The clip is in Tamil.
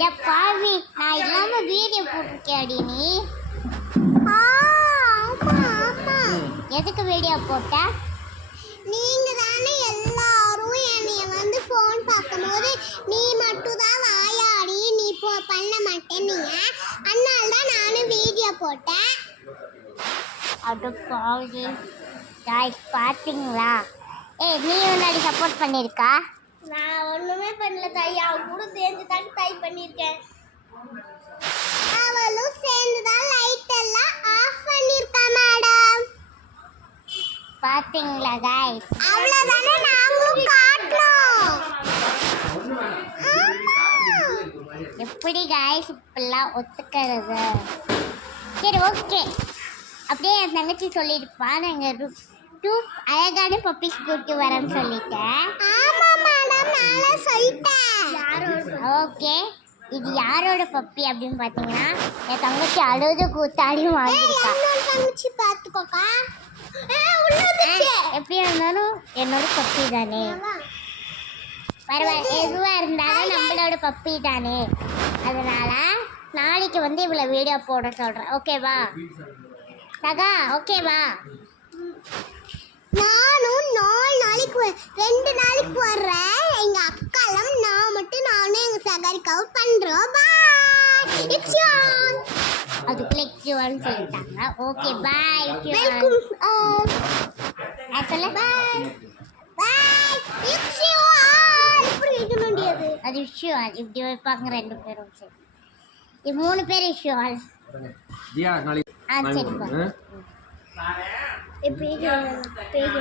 அட பாவி, நான் இல்லாம வீடியோ போட்டிருக்கேடி நீ. எதுக்கு வீடியோ போட்ட? நீங்க தானே எல்லாரும் என்னைய வந்து ஃபோன் பார்க்கும்போது நீ மட்டும் தான் வாயாடி நீ பண்ண மாட்டேன்னீங்க. அதனால தான் நானும் வீடியோ போட்டேன். அட பாவி गाइस பாத்தீங்களா? நீ முன்னாடி சப்போர்ட் பண்ணிருக்கா? நான் ஒண்ணுமே பண்ணல தாய், அவ கூட சேர்ந்து தான் டைப் பண்ணிருக்கேன். அவளும் சேர்ந்து தான் லைட் எல்லாம் ஆஃப் பண்ணிருக்கா மேடம். பாத்தீங்களா गाइस? அவ்வளவுதானே நாங்களும் காட்டணும். எப்படி गाइस இப்பெல்லாம் ஒத்துக்கிறது? சரி ஓகே, அப்படியே என் தங்கச்சி சொல்லியிருப்பா நாங்கள் டூ அழகான பப்பீஸ் கூட்டி வரேன்னு சொல்லிட்டேன். ஆமா மேடம், நானே சொல்லிட்டேன். ஓகே, இது யாரோட பப்பி அப்படின்னு பார்த்தீங்கன்னா என் தங்கச்சி அழுது கூத்தாடி வாங்கியிருக்கா. தங்கச்சி பார்த்துக்கோக்கா. எப்படியா இருந்தாலும் என்னோட பப்பி தானே, பரவாயில்ல, எதுவாக இருந்தாலும் நம்மளோட பப்பி தானே. அதனால நாளைக்கு வந்து இவ்வளோ வீடியோ போட சொல்கிறேன். ஓகேவா சகா? ஓகேவா? நானும் 4 நாளைக்கு 2 நாளைக்கு வர்றேன். எங்க அக்காலாம் நான் மட்டும் நானும் எங்க சகரிக்காவும் பண்றோம். பாய். It's you. அதுக்குள்ள இட்ஸ் சொல்லிட்டாங்க. Okay bye. வெல்கம். சொல்ல bye. Bye. It's you all. இப்படி வைக்க முடியாது. அது இஷ்யூ ஆல் இப்படி வைப்பாங்க 2 பேரும். சரி, இது 3 பேர் இஷ்யூ ஆல். தியா நாளைக்கு சரிப்பா. பேஜ்